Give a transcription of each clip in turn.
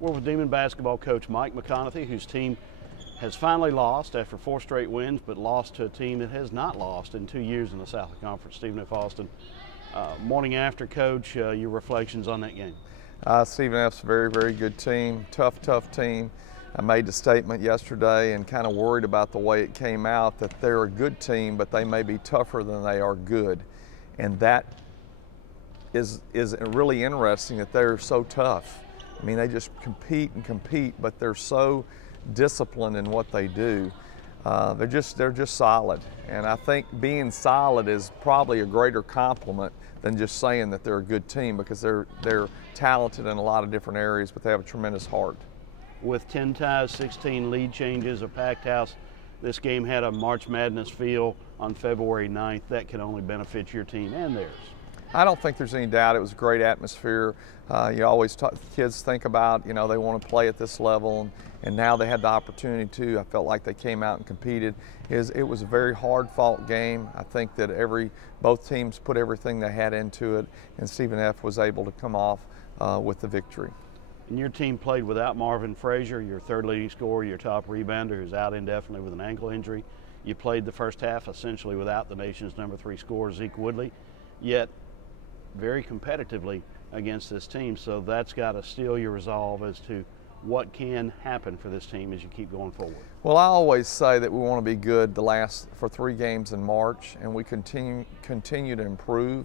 We're with Demon basketball coach Mike McConathy, whose team has finally lost after 4 straight wins, but lost to a team that has not lost in 2 years in the South Conference, Stephen F. Austin. Morning after, Coach, your reflections on that game. Stephen F's a very, very good team, tough team. I made the statement yesterday and kind of worried about the way it came out, that they're a good team, but they may be tougher than they are good. And that is really interesting, that they're so tough. I mean, they just compete and compete, but they're so disciplined in what they do. They're just solid. And I think being solid is probably a greater compliment than just saying that they're a good team, because they're talented in a lot of different areas, but they have a tremendous heart. With 10 ties, 16 lead changes, a packed house, this game had a March Madness feel on February 9th. That can only benefit your team and theirs. I don't think there's any doubt it was a great atmosphere. You always kids think about, they want to play at this level, and now they had the opportunity to. I felt like they came out and competed. It was a very hard-fought game. I think that both teams put everything they had into it, and Stephen F. was able to come off with the victory. And your team played without Marvin Frazier, your third leading scorer, your top rebounder, who's out indefinitely with an ankle injury. You played the first half essentially without the nation's #3 scorer, Zeke Woodley, yet very competitively against this team. So that's got to steel your resolve as to what can happen for this team as you keep going forward. Well, I always say that we want to be good for 3 games in March, and we continue to improve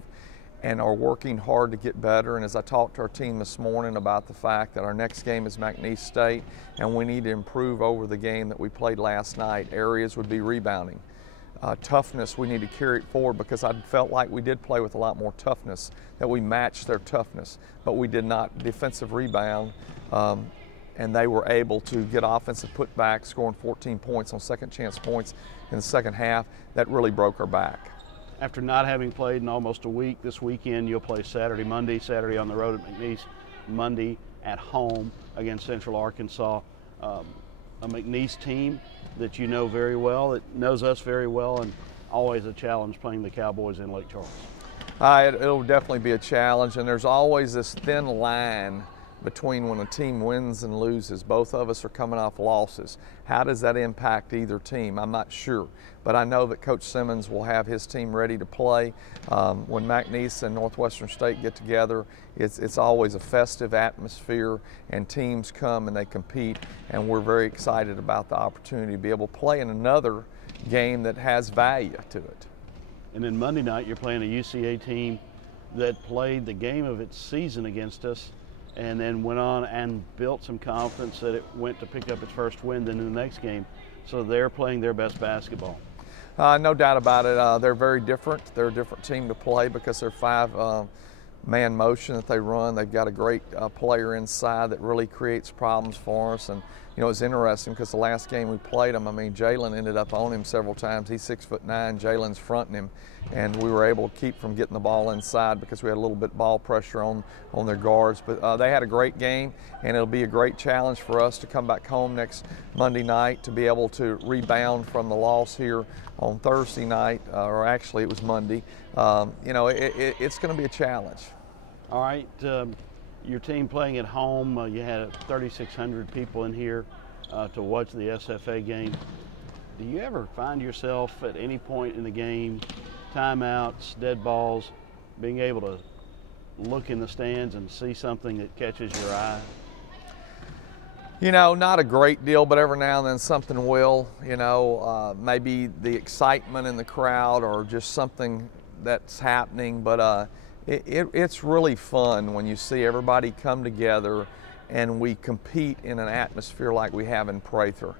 and are working hard to get better. And as I talked to our team this morning about the fact that our next game is McNeese State, and we need to improve over the game that we played last night. Areas would be rebounding. Toughness, we need to carry it forward, because I felt like we did play with a lot more toughness, that we matched their toughness, but we did not. Defensive rebound, and they were able to get offensive putback, scoring 14 points on second chance points in the second half. That really broke our back. After not having played in almost a week, this weekend you'll play Saturday on the road at McNeese, Monday at home against Central Arkansas. A McNeese team that you know very well, that knows us very well, and always a challenge playing the Cowboys in Lake Charles. It'll definitely be a challenge, and there's always this thin line between when a team wins and loses. Both of us are coming off losses. How does that impact either team? I'm not sure, but I know that Coach Simmons will have his team ready to play. When McNeese and Northwestern State get together, it's always a festive atmosphere, and teams come and they compete, and we're very excited about the opportunity to be able to play in another game that has value to it. And then Monday night you're playing a UCA team that played the game of its season against us, and then went on and built some confidence that it went to pick up its first win then in the next game. So they're playing their best basketball. No doubt about it. They're very different. They're a different team to play because they're 5-man motion that they run. They've got a great player inside that really creates problems for us. And it's interesting because the last game we played them, Jalen ended up on him several times. He's 6'9", Jalen's fronting him, and we were able to keep from getting the ball inside because we had a little bit ball pressure on their guards. But they had a great game, and it'll be a great challenge for us to come back home next Monday night to be able to rebound from the loss here on Thursday night, or actually it was Monday. It's going to be a challenge. All right. Your team playing at home, you had 3,600 people in here to watch the SFA game. Do you ever find yourself at any point in the game, timeouts, dead balls, being able to look in the stands and see something that catches your eye? Not a great deal, but every now and then something will. Maybe the excitement in the crowd or just something that's happening, but it's really fun when you see everybody come together and we compete in an atmosphere like we have in Prather.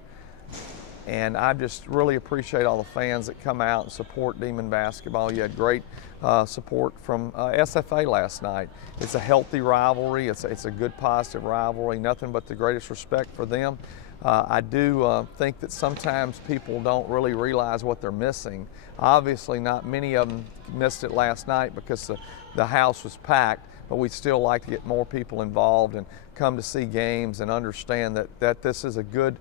And I just really appreciate all the fans that come out and support Demon basketball. You had great support from SFA last night. It's a healthy rivalry. It's a good, positive rivalry. Nothing but the greatest respect for them. I do think that sometimes people don't really realize what they're missing. Obviously, not many of them missed it last night because the house was packed, but we'd still like to get more people involved and come to see games and understand that this is a good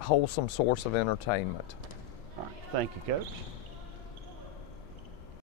wholesome source of entertainment. All right. Thank you, Coach.